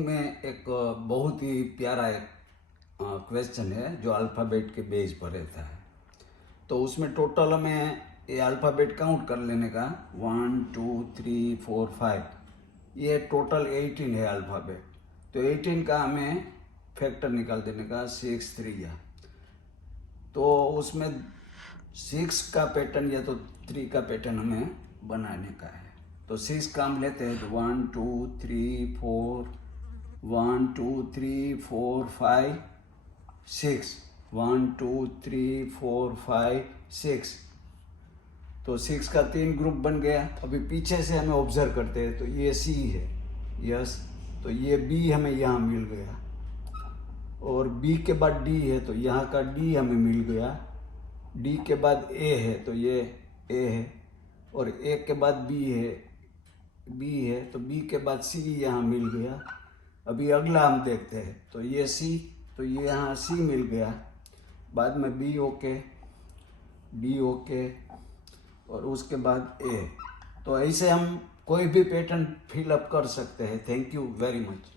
में एक बहुत ही प्यारा एक क्वेश्चन है जो अल्फ़ाबेट के बेस पर रहता है। तो उसमें टोटल हमें ये अल्फ़ाबेट काउंट कर लेने का 1 2 3 4 5, ये टोटल 18 है अल्फ़ाबेट। तो 18 का हमें फैक्टर निकाल देने का 6 3 या, तो उसमें 6 का पैटर्न या तो 3 का पैटर्न हमें बनाने का है। तो 6 का हम लेते हैं तो 1 2 3 4 1 2 3 4 5 6 1 2 3 4 5 6। तो 6 का 3 ग्रुप बन गया। अभी पीछे से हमें ऑब्जर्व करते हैं तो ये सी है, यस। तो ये बी हमें यहाँ मिल गया, और बी के बाद डी है तो यहाँ का डी हमें मिल गया। डी के बाद ए है तो ये ए है, और ए के बाद बी है तो बी के बाद सी यहाँ मिल गया। अभी अगला हम देखते हैं तो ये सी, तो ये यहाँ सी मिल गया, बाद में बी ओके, और उसके बाद ए। तो ऐसे हम कोई भी पैटर्न फिल अप कर सकते हैं। Thank you very much.